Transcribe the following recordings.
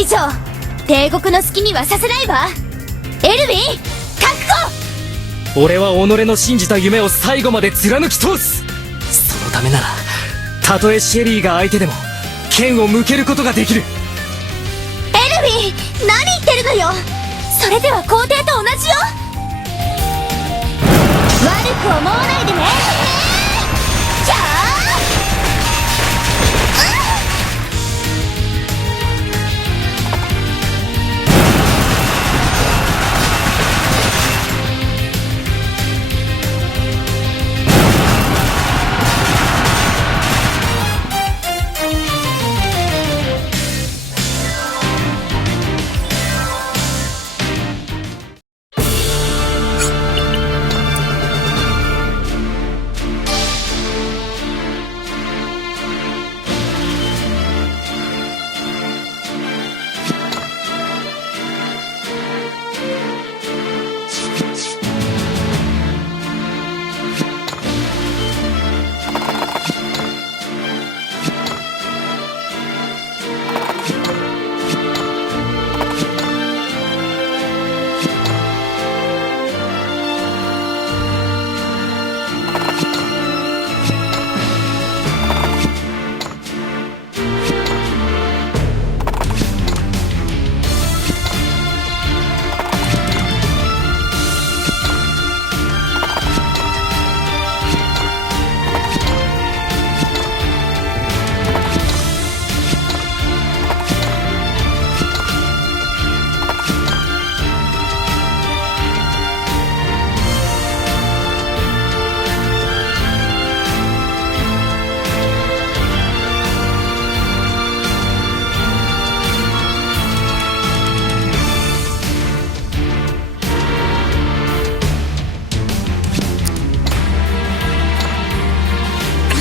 れ以上帝国の隙にはさせないわ。エルヴィン、覚悟。俺は己の信じた夢を最後まで貫き通す。そのためならたとえシェリーが相手でも剣を向けることができる。エルヴィン、何言ってるのよ。それでは皇帝と同じよ。悪く思わないでね。じゃあ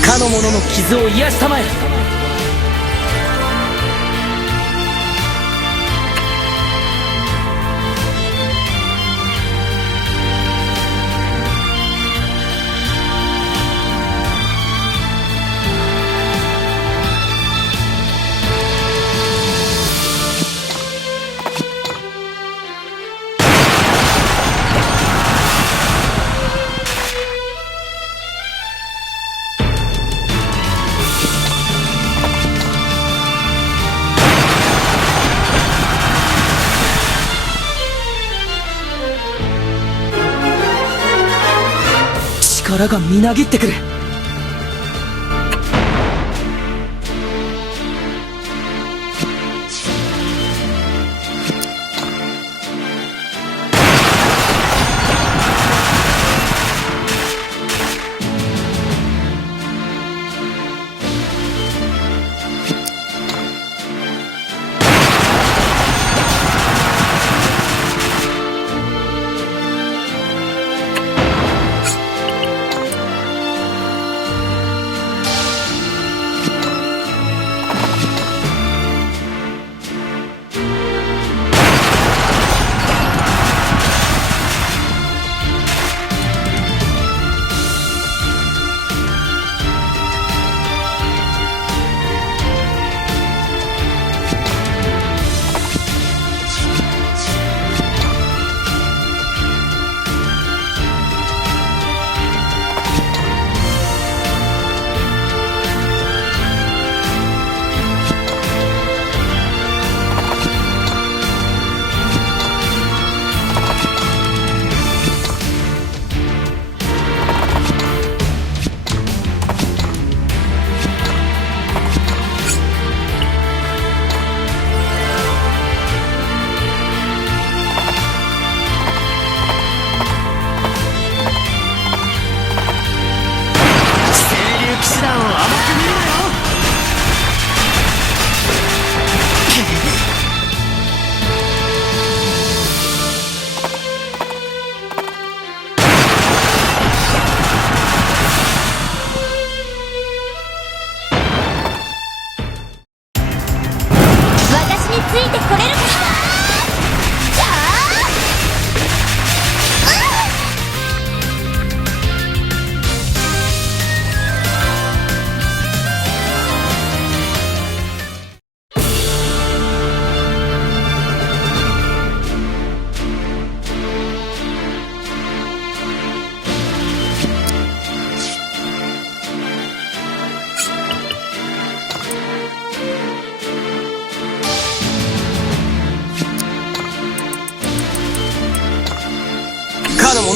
かの者の傷を癒したまえ。力がみなぎってくる。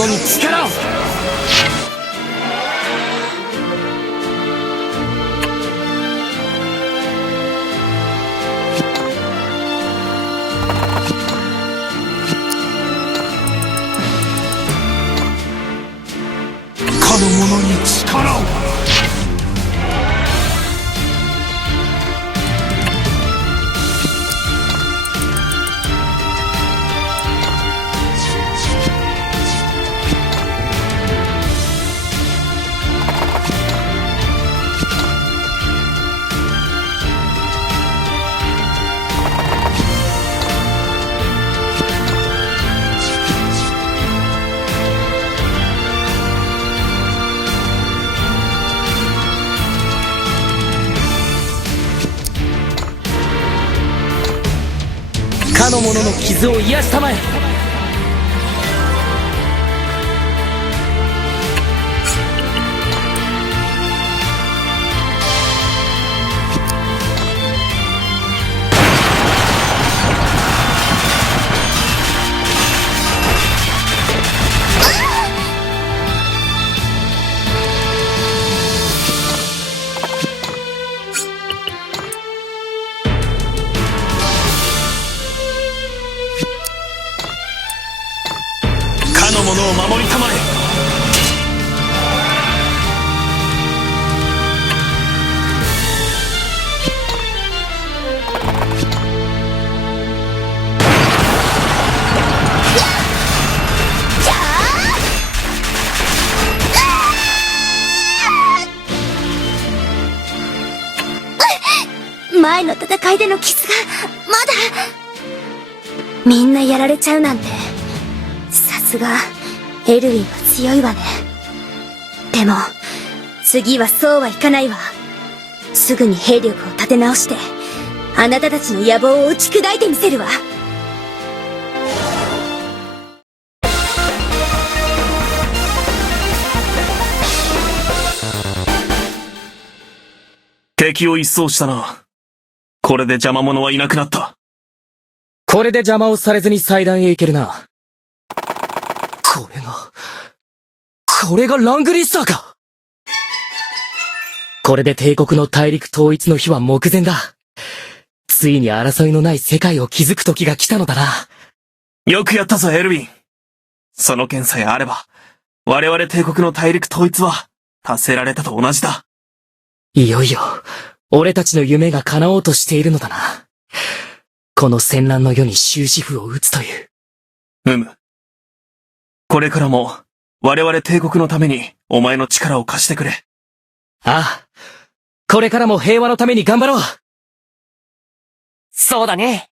者に力を。かの者に力を。かの者の傷を癒したまえ。かの者を守りたまえ。前の戦いでの傷がまだ。みんなやられちゃうなんて、さすがエルウィンは強いわね。でも次はそうはいかないわ。すぐに兵力を立て直して、あなたたちの野望を打ち砕いてみせるわ。敵を一掃したな。これで邪魔者はいなくなった。これで邪魔をされずに祭壇へ行けるな。これがラングリッサーか。これで帝国の大陸統一の日は目前だ。ついに争いのない世界を築く時が来たのだな。よくやったぞ、エルヴィン。その剣さえあれば、我々帝国の大陸統一は達せられたと同じだ。いよいよ、俺たちの夢が叶おうとしているのだな。この戦乱の世に終止符を打つという。これからも、我々帝国のために、お前の力を貸してくれ。ああ。これからも平和のために頑張ろう。そうだね。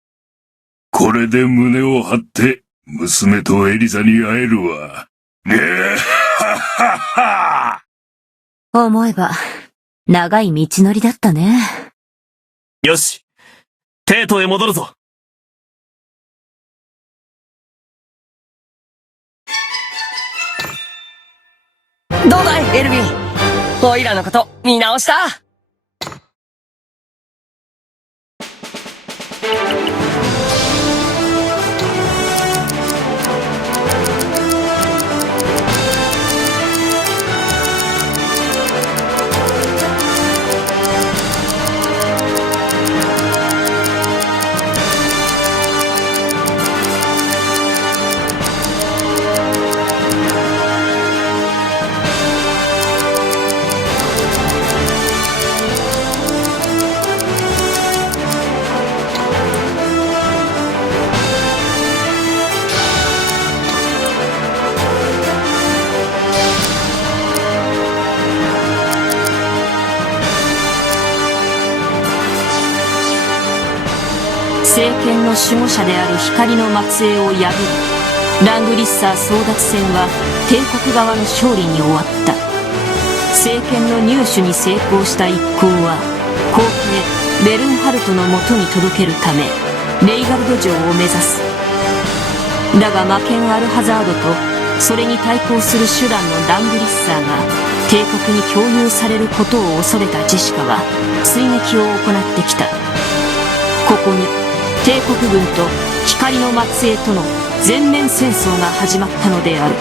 これで胸を張って、娘とエリザに会えるわ。ねえ、はっはっは。思えば、長い道のりだったね。よし。テートへ戻るぞ。どうだい、エルヴィン。オイラのこと見直した？聖剣の守護者である光の末裔を破るラングリッサー争奪戦は帝国側の勝利に終わった。聖剣の入手に成功した一行は皇帝ベルンハルトの元に届けるためレイガルド城を目指す。だが魔剣アルハザードとそれに対抗する手段のラングリッサーが帝国に共有されることを恐れたジェシカは追撃を行ってきた。ここに帝国軍と光の末裔との全面戦争が始まったのである。